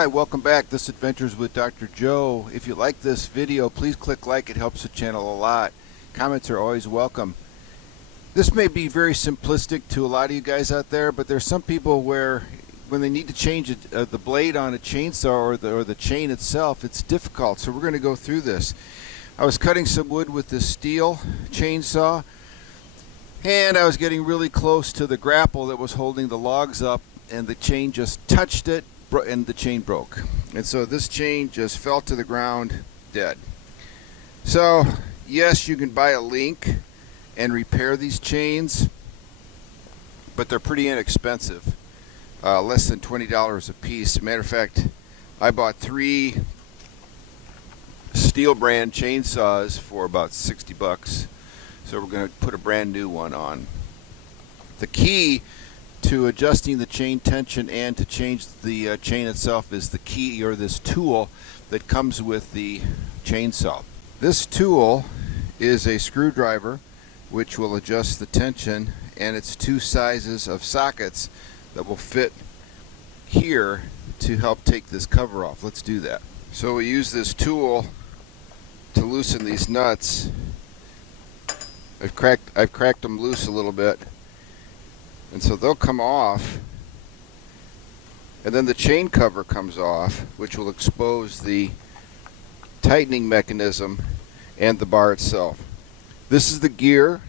Hi, welcome back. This Adventures with Dr. Joe. If you like this video, please click like. It helps the channel a lot. Comments are always welcome. This may be very simplistic to a lot of you guys out there, but there's some people where when they need to change the blade on a chainsaw or the chain itself, it's difficult. So we're going to go through this. I was cutting some wood with this Stihl chainsaw, and I was getting really close to the grapple that was holding the logs up, and the chain just touched it, and the chain broke. And so this chain just fell to the ground dead. So yes, you can buy a link and repair these chains, but they're pretty inexpensive, less than $20 a piece. Matter of fact, I bought 3 Stihl brand chainsaws for about 60 bucks. So we're going to put a brand new one on. The key to adjusting the chain tension and to change the chain itself is the key, or this tool that comes with the chainsaw. This tool is a screwdriver which will adjust the tension, and it's 2 sizes of sockets that will fit here to help take this cover off. Let's do that. So we use this tool to loosen these nuts. I've cracked them loose a little bit, and so they'll come off, and then the chain cover comes off, which will expose the tightening mechanism and the bar itself. This is the gear,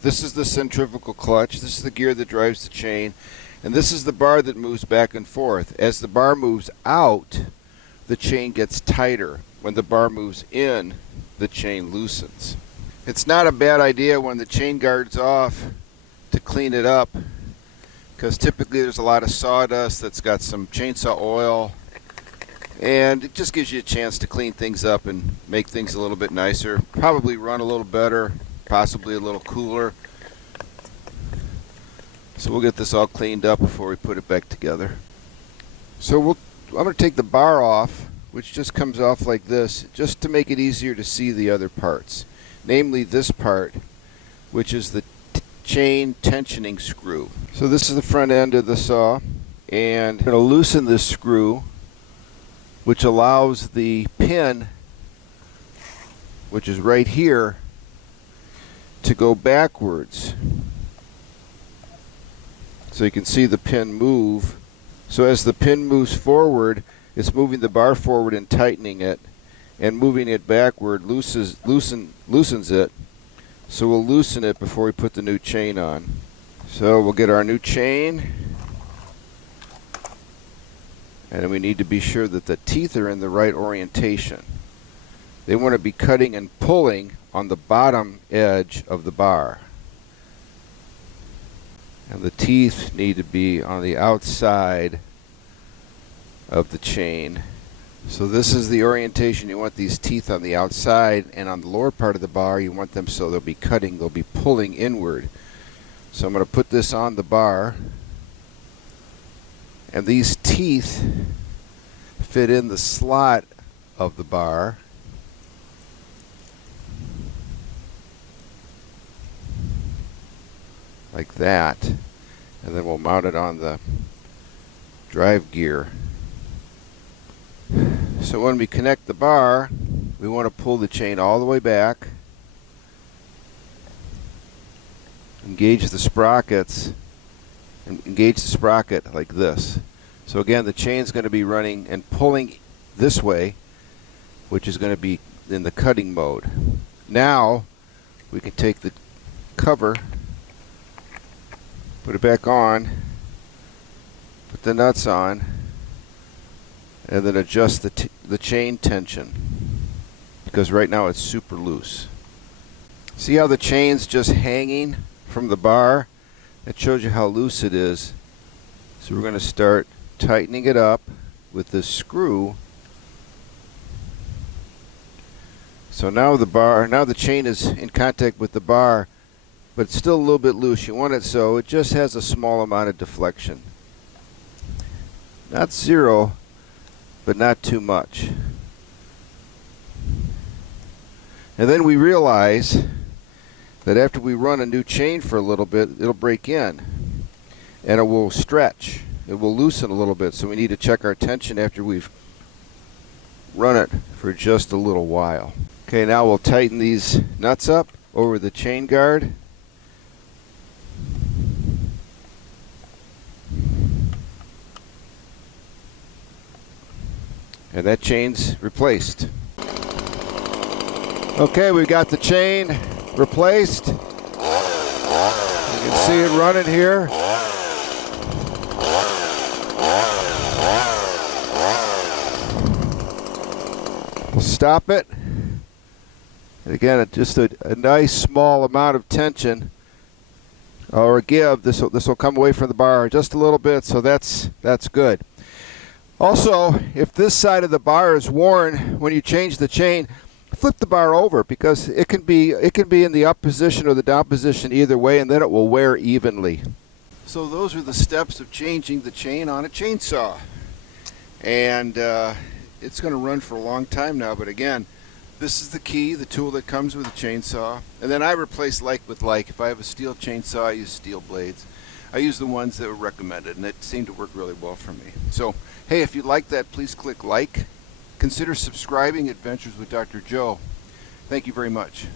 this is the centrifugal clutch, this is the gear that drives the chain, and this is the bar that moves back and forth. As the bar moves out, the chain gets tighter. When the bar moves in, the chain loosens. It's not a bad idea when the chain guard's off to clean it up, because typically there's a lot of sawdust that's got some chainsaw oil, and it just gives you a chance to clean things up and make things a little bit nicer. Probably run a little better, possibly a little cooler. So we'll get this all cleaned up before we put it back together. So I'm going to take the bar off, which just comes off like this, just to make it easier to see the other parts. Namely this part, which is the chain tensioning screw. So this is the front end of the saw, and I'm going to loosen this screw, which allows the pin, which is right here, to go backwards. So you can see the pin move. So as the pin moves forward, it's moving the bar forward and tightening it, and moving it backward loosens it. So we'll loosen it before we put the new chain on. So we'll get our new chain, and we need to be sure that the teeth are in the right orientation. They want to be cutting and pulling on the bottom edge of the bar, and the teeth need to be on the outside of the chain. So this is the orientation. You want these teeth on the outside, and on the lower part of the bar you want them so they'll be cutting, they'll be pulling inward. So I'm going to put this on the bar, and these teeth fit in the slot of the bar. Like that, and then we'll mount it on the drive gear. So when we connect the bar, we want to pull the chain all the way back, engage the sprockets, and engage the sprocket like this. So again, the chain's going to be running and pulling this way, which is going to be in the cutting mode. Now we can take the cover, put it back on, put the nuts on, and then adjust the chain tension, because right now it's super loose. See how the chain's just hanging from the bar? That shows you how loose it is. So we're going to start tightening it up with this screw. So now the chain is in contact with the bar, but it's still a little bit loose. You want it so it just has a small amount of deflection. Not zero, but not too much. And then we realize that after we run a new chain for a little bit, it'll break in and it will stretch. it will loosen a little bit. So we need to check our tension after we've run it for just a little while. Okay, now we'll tighten these nuts up over the chain guard. And that chain's replaced. Okay, we've got the chain replaced. You can see it running here. We'll stop it. And again, just a nice small amount of tension or give. This will come away from the bar just a little bit, so that's good. Also, if this side of the bar is worn when you change the chain, flip the bar over, because it can be in the up position or the down position either way, and then it will wear evenly. So those are the steps of changing the chain on a chainsaw. And it's going to run for a long time now, but again, this is the key, the tool that comes with a chainsaw. And then I replace like with like. If I have a steel chainsaw, I use steel blades. I use the ones that were recommended, and it seemed to work really well for me. So, hey, if you like that, please click like. Consider subscribing. Adventures with Dr. Joe. Thank you very much.